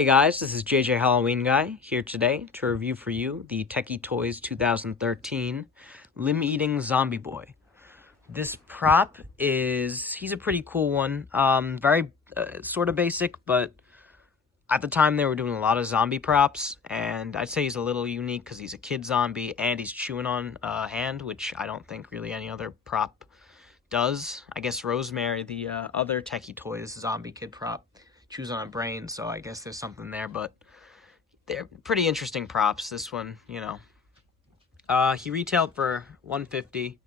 Hey guys, this is JJ Halloween Guy here today to review for you the Tekky Toys 2013 Limb Eating Zombie Boy. This prop he's a pretty cool one. Very sort of basic, but at the time they were doing a lot of zombie props, and I'd say he's a little unique because he's a kid zombie and he's chewing on a hand, which I don't think really any other prop does. I guess Rosemary, the other Tekky Toys zombie kid prop, chews on a brain, so I guess there's something there, but they're pretty interesting props. This one, he retailed for 150,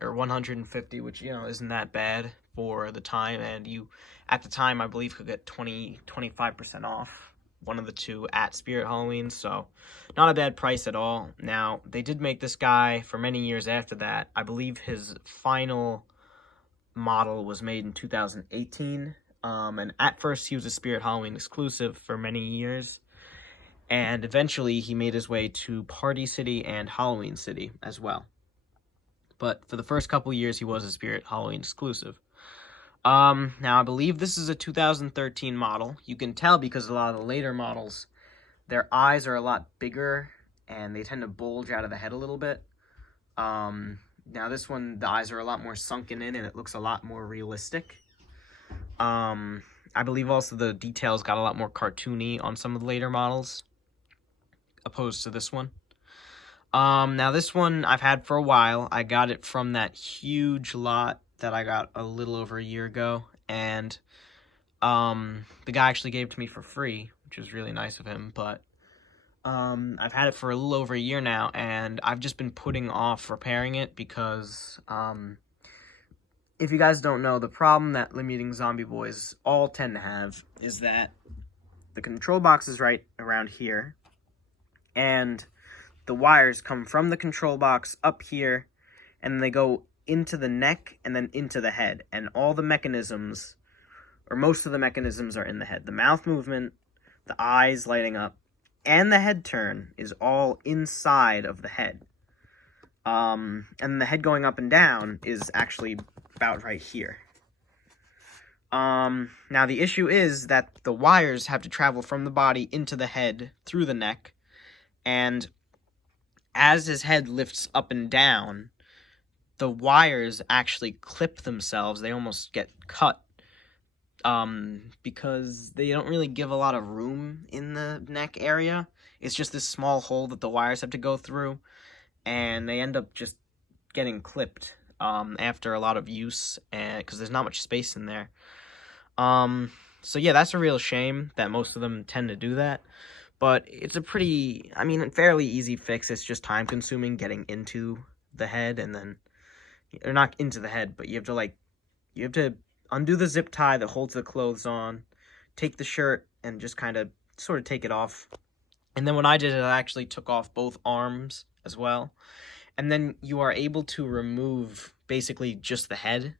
or 150, which isn't that bad for the time. And you, at the time, I believe could get 25% off, one of the two at Spirit Halloween. So not a bad price at all. Now they did make this guy for many years after that. I believe his final model was made in 2018. And at first he was a Spirit Halloween exclusive for many years, and eventually he made his way to Party City and Halloween City as well. But for the first couple years he was a Spirit Halloween exclusive. Now I believe this is a 2013 model. You can tell because a lot of the later models, their eyes are a lot bigger and they tend to bulge out of the head a little bit. Now this one, the eyes are a lot more sunken in and it looks a lot more realistic. I believe also the details got a lot more cartoony on some of the later models, opposed to this one. Now this one I've had for a while. I got it from that huge lot that I got a little over a year ago, and the guy actually gave it to me for free, which was really nice of him. But I've had it for a little over a year now, and I've just been putting off repairing it because if you guys don't know, the problem that Limb Eating Zombie Boys all tend to have is that the control box is right around here, and the wires come from the control box up here, and they go into the neck and then into the head, and all the mechanisms, or most of the mechanisms, are in the head. The mouth movement, the eyes lighting up, and the head turn is all inside of the head. And the head going up and down is actually about right here. Now the issue is that the wires have to travel from the body into the head through the neck, and as his head lifts up and down, the wires actually clip themselves. They almost get cut, because they don't really give a lot of room in the neck area. It's just this small hole that the wires have to go through, and they end up just getting clipped after a lot of use, and because there's not much space in there. So yeah, that's a real shame that most of them tend to do that. But it's a fairly easy fix. It's just time consuming getting into the head, and then, or not into the head, but you have to undo the zip tie that holds the clothes on, take the shirt, and just kind of sort of take it off. And then when I did it, I actually took off both arms as well. And then you are able to remove basically just the head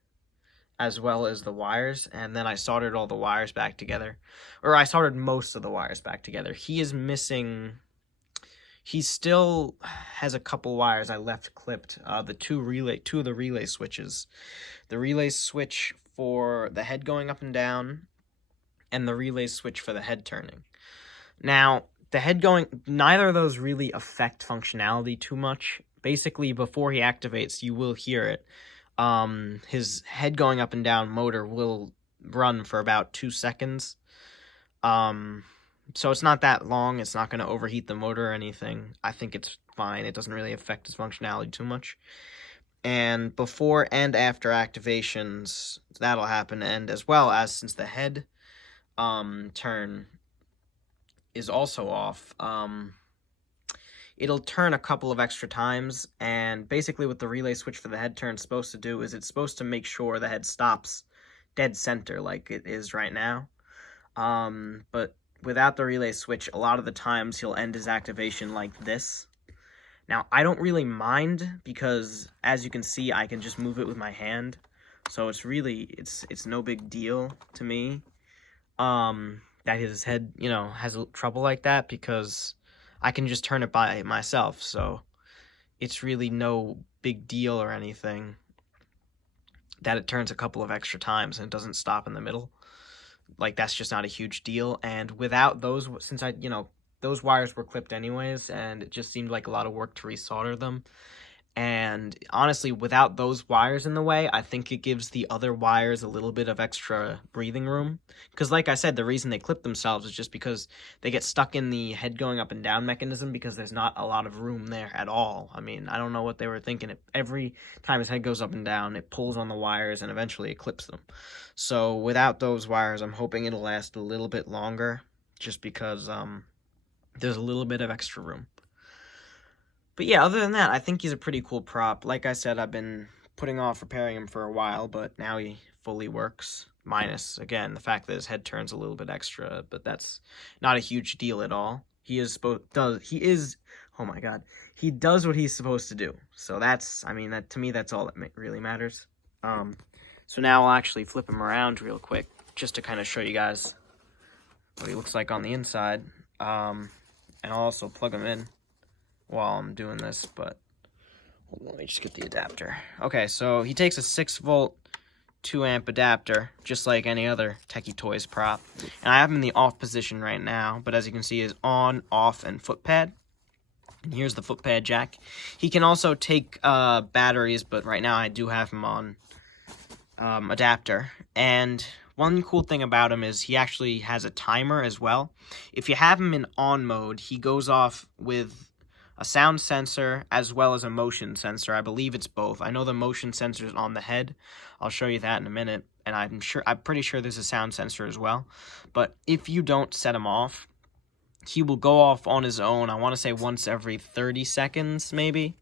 as well as the wires. And then I soldered all the wires back together. Or I soldered most of the wires back together. He still has a couple wires I left clipped. Two of the relay switches. The relay switch for the head going up and down, and the relay switch for the head turning. Now, neither of those really affect functionality too much. Basically, before he activates, you will hear it. His head going up and down motor will run for about 2 seconds. So it's not that long. It's not going to overheat the motor or anything. I think it's fine. It doesn't really affect its functionality too much. And before and after activations, that'll happen. And as well as, since the head turn is also off, it'll turn a couple of extra times, and basically what the relay switch for the head turn is supposed to do is it's supposed to make sure the head stops dead center like it is right now. But without the relay switch, a lot of the times he'll end his activation like this. Now, I don't really mind because, as you can see, I can just move it with my hand. So it's no big deal to me that his head, has trouble like that, because I can just turn it by myself, so it's really no big deal or anything that it turns a couple of extra times and it doesn't stop in the middle. like, that's just not a huge deal. And without those, since those wires were clipped anyways, and it just seemed like a lot of work to resolder them. And honestly, without those wires in the way, I think it gives the other wires a little bit of extra breathing room. Because like I said, the reason they clip themselves is just because they get stuck in the head going up and down mechanism because there's not a lot of room there at all. I mean, I don't know what they were thinking. Every time his head goes up and down, it pulls on the wires and eventually it clips them. So without those wires, I'm hoping it'll last a little bit longer just because there's a little bit of extra room. But yeah, other than that, I think he's a pretty cool prop. Like I said, I've been putting off repairing him for a while, but now he fully works. Minus, again, the fact that his head turns a little bit extra, but that's not a huge deal at all. He does what he's supposed to do. So to me, that's all that really matters. So now I'll actually flip him around real quick, just to kind of show you guys what he looks like on the inside. And I'll also plug him in while I'm doing this, but hold on, let me just get the adapter. Okay, so he takes a 6-volt 2-amp adapter, just like any other Tekky Toys prop. And I have him in the off position right now, but as you can see, is on, off, and foot pad. And here's the foot pad jack. He can also take batteries, but right now I do have him on adapter. And one cool thing about him is he actually has a timer as well. If you have him in on mode, he goes off with a sound sensor as well as a motion sensor. I believe it's both. I know the motion sensor is on the head. I'll show you that in a minute. And I'm pretty sure there's a sound sensor as well. But if you don't set him off, he will go off on his own. I want to say once every 30 seconds, maybe,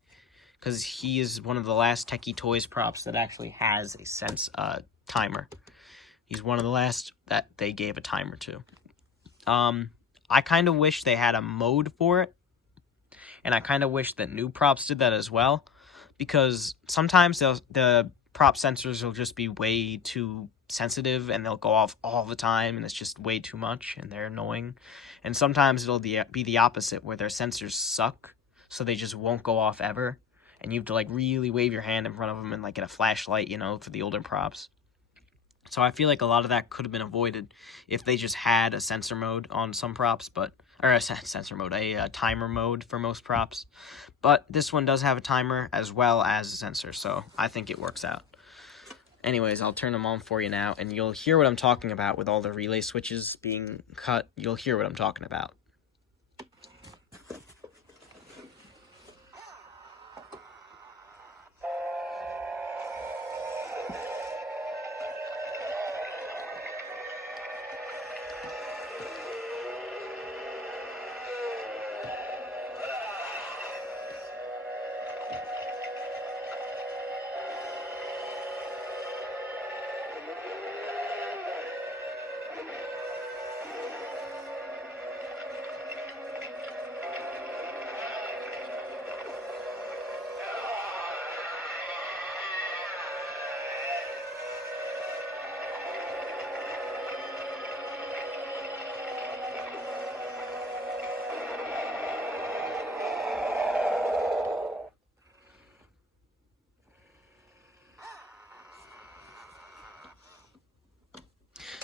because he is one of the last Tekky Toys props that actually has a timer. He's one of the last that they gave a timer to. I kind of wish they had a mode for it. And I kind of wish that new props did that as well, because sometimes the prop sensors will just be way too sensitive and they'll go off all the time and it's just way too much and they're annoying. And sometimes it'll be the opposite, where their sensors suck, so they just won't go off ever. And you have to like really wave your hand in front of them and like get a flashlight, for the older props. So I feel like a lot of that could have been avoided if they just had a sensor mode on some props, or a sensor mode, a timer mode for most props. But this one does have a timer as well as a sensor, so I think it works out. Anyways, I'll turn them on for you now, and you'll hear what I'm talking about with all the relay switches being cut. You'll hear what I'm talking about.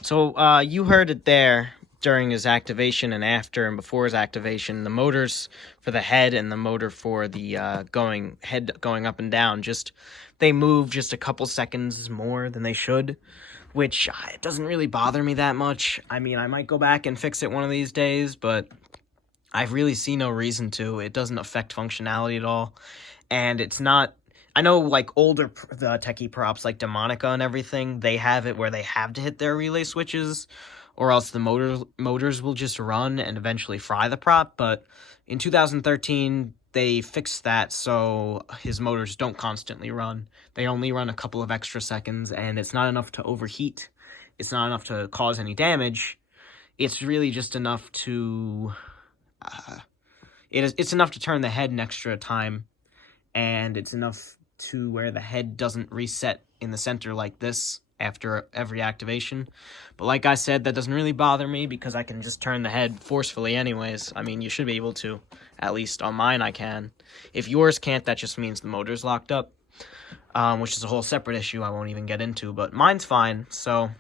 So you heard it there during his activation and after and before his activation. The motors for the head and the motor for the head going up and down, they move just a couple seconds more than they should, which it doesn't really bother me that much. I mean, I might go back and fix it one of these days, but I really see no reason to. It doesn't affect functionality at all, and it's not... I know, like, older the Tekky props, like Demonica and everything, they have it where they have to hit their relay switches, or else the motors will just run and eventually fry the prop. But in 2013, they fixed that so his motors don't constantly run. They only run a couple of extra seconds, and it's not enough to overheat. It's not enough to cause any damage. It's really just enough to... it's enough to turn the head an extra time, and it's enough to where the head doesn't reset in the center like this after every activation. But like I said, that doesn't really bother me because I can just turn the head forcefully anyways. I mean, you should be able to. At least on mine I can. If yours can't, that just means the motor's locked up, which is a whole separate issue I won't even get into, but mine's fine. So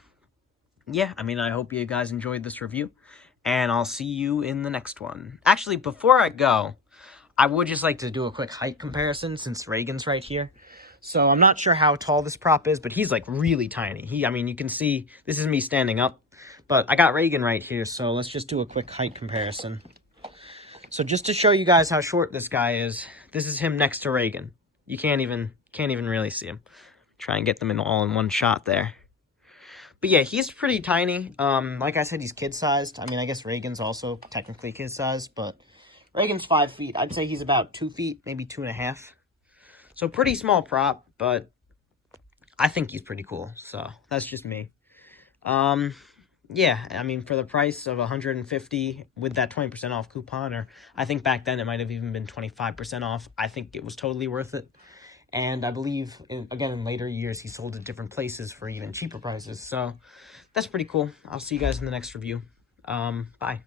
yeah, I mean, I hope you guys enjoyed this review, and I'll see you in the next one. Actually, before I go, I would just like to do a quick height comparison since Reagan's right here. So I'm not sure how tall this prop is, but he's like really tiny. I mean, you can see this is me standing up, but I got Reagan right here, so let's just do a quick height comparison. So just to show you guys how short this guy is, this is him next to Reagan. You can't even really see him. Try and get them all in one shot there. But yeah, he's pretty tiny. Like I said, he's kid-sized. I mean, I guess Reagan's also technically kid-sized, but Reagan's 5 feet. I'd say he's about 2 feet, maybe 2.5. So pretty small prop, but I think he's pretty cool. So that's just me. Yeah, I mean, for the price of $150 with that 20% off coupon, or I think back then it might have even been 25% off, I think it was totally worth it. And I believe, again, in later years, he sold at different places for even cheaper prices. So that's pretty cool. I'll see you guys in the next review. Bye.